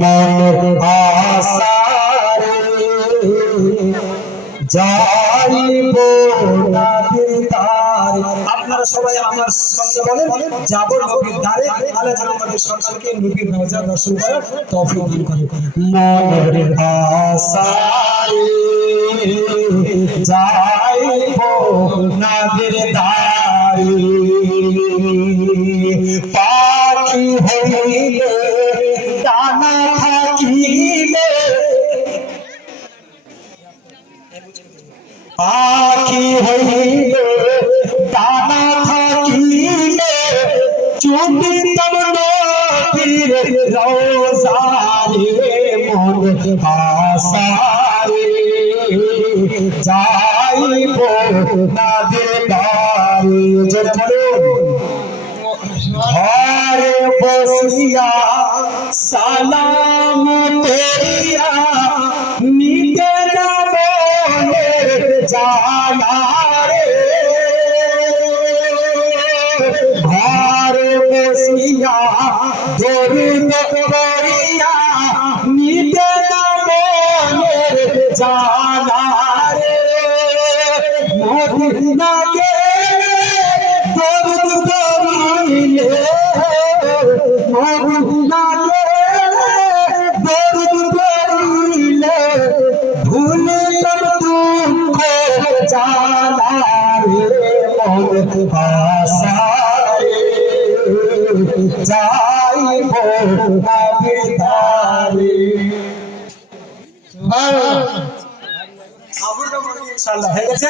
মনের আশারে যাইব নবীর দ্বারে। আপনারা সবাই আমার সঙ্গে বলেন, যাব নবীর দ্বারে। আল্লাহ যেন আমাদের সন্তানকে নবীর রওজা দর্শন করার তৌফিক দান করে। মনের আশারে যাইব নবীর দ্বারে, পাখি হইলে ডানা থাকিলে, পাখি হইলে ডানা থাকিলে চুপিতম নবীর রওজারে। মনের আশারে যাইব নবীর দ্বারে। জোরে বলুন, ঘরে বসিয়া সালাম করিয়া নিতে না মনের জানা রে। ঘরে বসিয়া দরুদ করিয়া নিতে না মনের জানা রে। মদিনা গেলে দরুদ করিলে, মদিনা গেলে দরুদ করিলে ভুলিলাম দুঃখ জ্বালা রে। মনের আশারে যাইব নবীর দ্বারে। ইনশাআল্লাহ হয়ে গেছে।